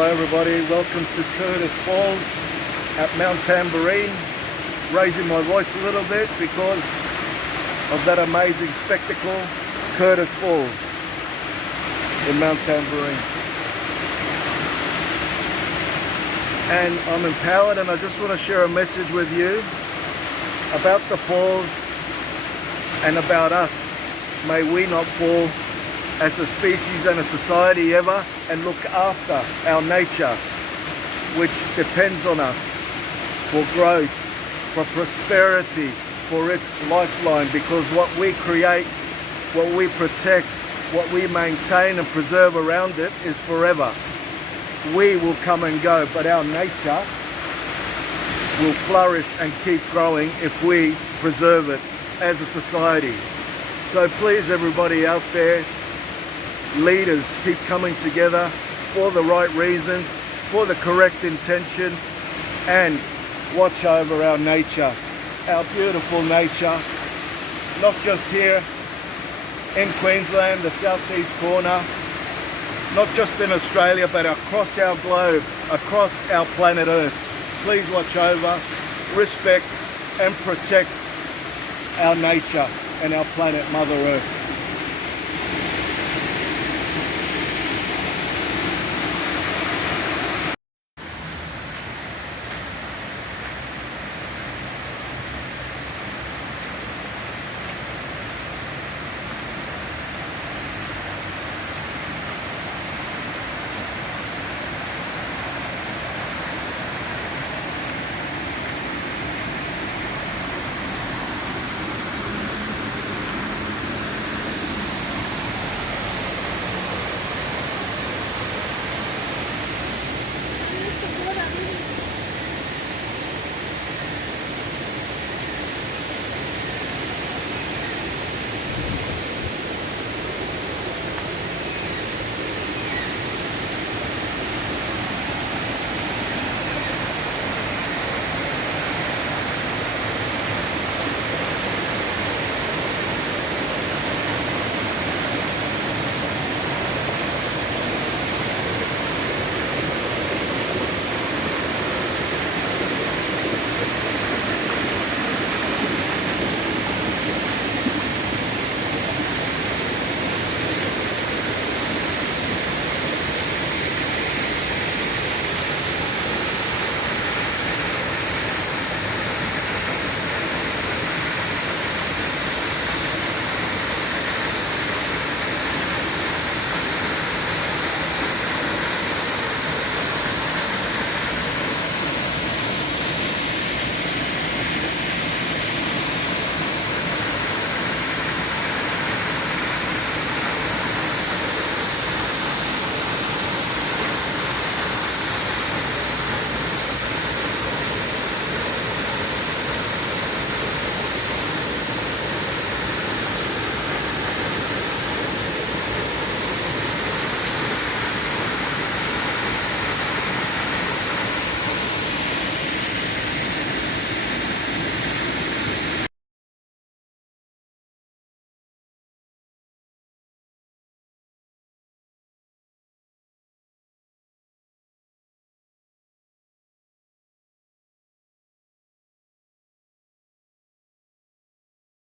Hello everybody, welcome to Curtis Falls at Mount Tamborine. Raising my voice a little bit because of that amazing spectacle, Curtis Falls in Mount Tamborine. And I'm empowered, and I just want to share a message with you about the falls and about us. May we not fall as a species and a society ever, and look after our nature, which depends on us for growth, for prosperity, for its lifeline, because what we create, what we protect, what we maintain and preserve around it is forever. We will come and go, but our nature will flourish and keep growing if we preserve it as a society. So please, everybody out there, leaders, keep coming together for the right reasons, for the correct intentions, and watch over our nature, our beautiful nature, not just here in Queensland, the southeast corner, not just in Australia, but across our globe, across our planet Earth. Please watch over, respect, and protect our nature and our planet Mother Earth.